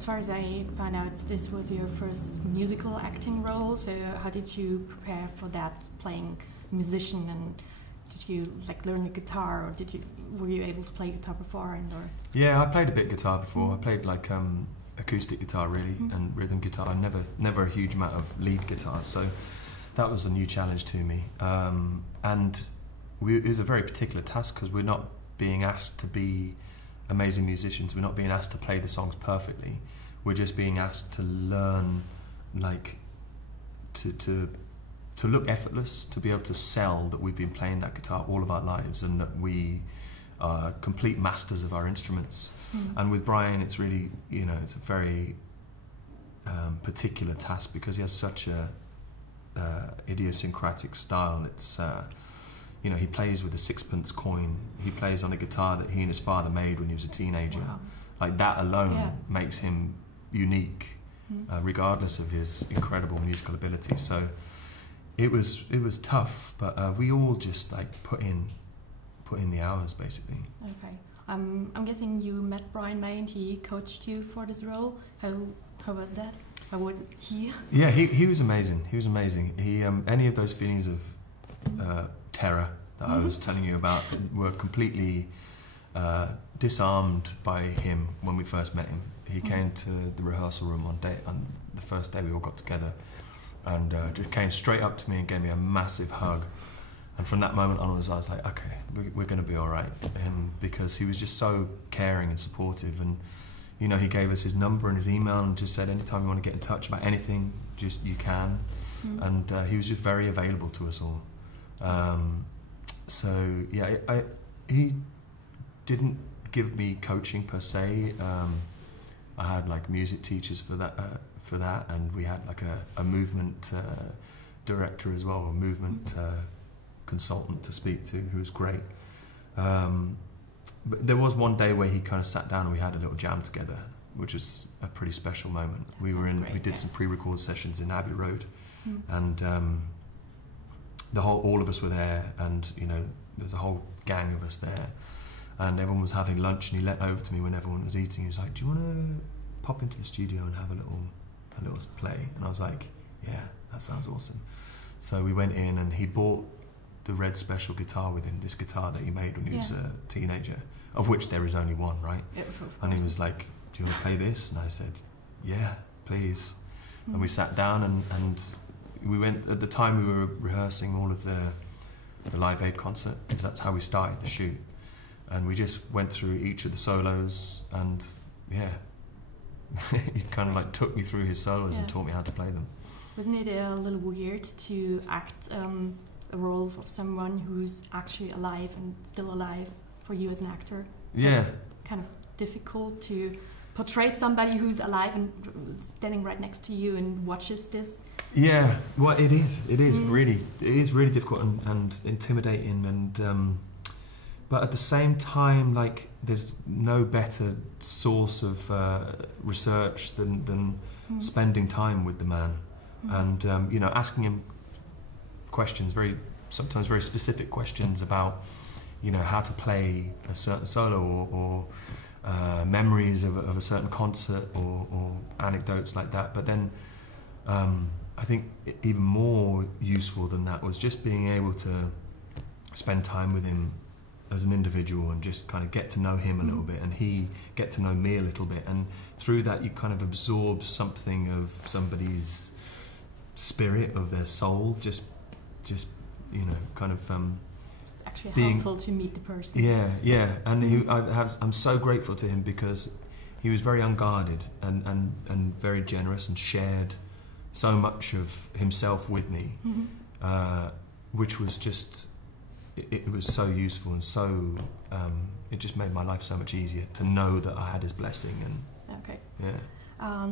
as far as I found out, this was your first musical acting role. So how did you prepare for that, playing musician, and did you like learn the guitar, or were you able to play guitar before? Yeah, I played a bit of guitar before. I played like acoustic guitar really, and rhythm guitar. Never a huge amount of lead guitar, so that was a new challenge to me. And it was a very particular task because we're not being asked to be amazing musicians. We're not being asked to play the songs perfectly. We're just being asked to learn, like, to look effortless, to be able to sell that we've been playing that guitar all of our lives and that we are complete masters of our instruments. And with Brian, it's really, you know, it's a very particular task because he has such a idiosyncratic style. It's you know, he plays with a sixpence coin. He plays on a guitar that he and his father made when he was a teenager. Wow. Like that alone makes him unique, regardless of his incredible musical ability. So it was tough, but we all just like put in the hours basically. Okay. I'm guessing you met Brian May and he coached you for this role. How was that? How was he? Yeah, he was amazing. He was amazing. He any of those feelings of terror that I was telling you about were completely disarmed by him when we first met him. He came to the rehearsal room on the first day we all got together, and just came straight up to me and gave me a massive hug. And from that moment onwards, I was like, okay, we're going to be all right. Because he was just so caring and supportive, and you know, he gave us his number and his email and just said, anytime you want to get in touch about anything, just you can. And he was just very available to us all. So yeah, he didn't give me coaching per se. I had like music teachers for that, and we had like a movement director as well, a movement consultant to speak to, who was great. But there was one day where he kind of sat down and we had a little jam together, which was a pretty special moment. We did some pre-record sessions in Abbey Road, and all of us were there, and you know, there was a whole gang of us there, and everyone was having lunch, and he leant over to me when everyone was eating. He was like, "Do you want to pop into the studio and have a little play?" And I was like, "Yeah, that sounds awesome." So we went in, and he bought the red special guitar with him, this guitar that he made when he was a teenager, of which there is only one, right? Yeah, and he was like, "Do you want to play this?" And I said, "Yeah, please." And we sat down, and we went, at the time we were rehearsing all of the Live Aid concert, because that's how we started the shoot. And we just went through each of the solos, and yeah, he kind of like took me through his solos and taught me how to play them. Wasn't it a little weird to act a role of someone who's actually alive and still alive for you as an actor? Yeah. Kind of difficult to portray somebody who's alive and standing right next to you and watches this? Yeah, well, it is really difficult and intimidating, and but at the same time, like, there's no better source of research than spending time with the man, and you know, asking him questions, sometimes very specific questions about, you know, how to play a certain solo, or memories of a certain concert, or anecdotes like that. But then I think even more useful than that was just being able to spend time with him as an individual and just kind of get to know him a little bit, and he get to know me a little bit, and through that you kind of absorb something of somebody's spirit, of their soul, just you know, kind of it's actually helpful to meet the person. Yeah, and I'm so grateful to him because he was very unguarded and very generous, and shared so much of himself with me, which was just, it was so useful, and so it just made my life so much easier to know that I had his blessing. And okay, yeah.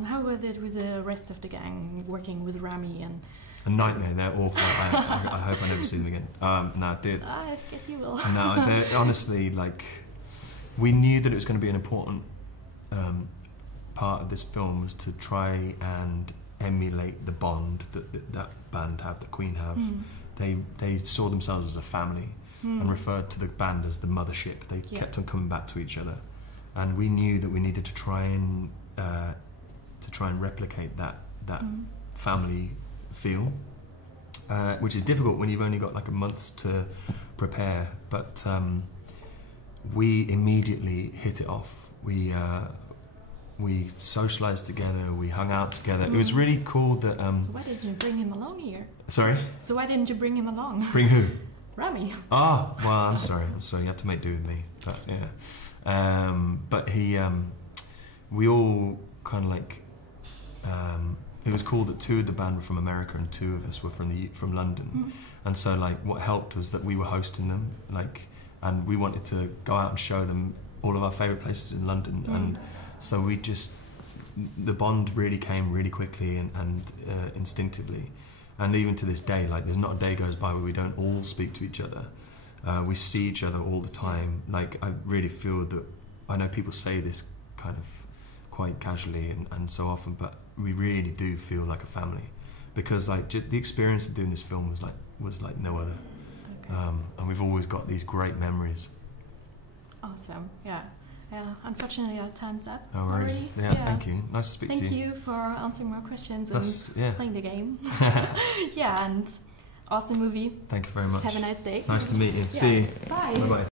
How was it with the rest of the gang, working with Rami? And a nightmare. They're awful. I hope I never see them again. No, I guess you will. No, they're honestly, like, we knew that it was going to be an important part of this film, was to try and emulate the bond that band have, that Queen have. They saw themselves as a family and referred to the band as the mothership. They kept on coming back to each other, and we knew that we needed to try and to try and replicate that family feel, which is difficult when you've only got like a month to prepare. But we immediately hit it off. We socialised together. We hung out together. It was really cool that. So why didn't you bring him along here? Sorry. So why didn't you bring him along? Bring who? Rami. Ah, well, I'm sorry. You have to make do with me. But yeah, but he, we all kind of like. It was cool that 2 of the band were from America and 2 of us were from London, and so like what helped was that we were hosting them, like, and we wanted to go out and show them all of our favourite places in London, and so we just the bond really came really quickly and instinctively. And even to this day, like, there's not a day goes by where we don't all speak to each other. We see each other all the time. Like, I really feel that, I know people say this kind of quite casually and so often, but we really do feel like a family. Because, like, the experience of doing this film was like no other. Okay. And we've always got these great memories. Awesome, yeah. Yeah, unfortunately our time's up. No worries. Already. Yeah, thank you. Nice to speak to you. Thank you for answering more questions and playing the game. Yeah, and awesome movie. Thank you very much. Have a nice day. Nice to meet you. See you. Bye. Bye-bye.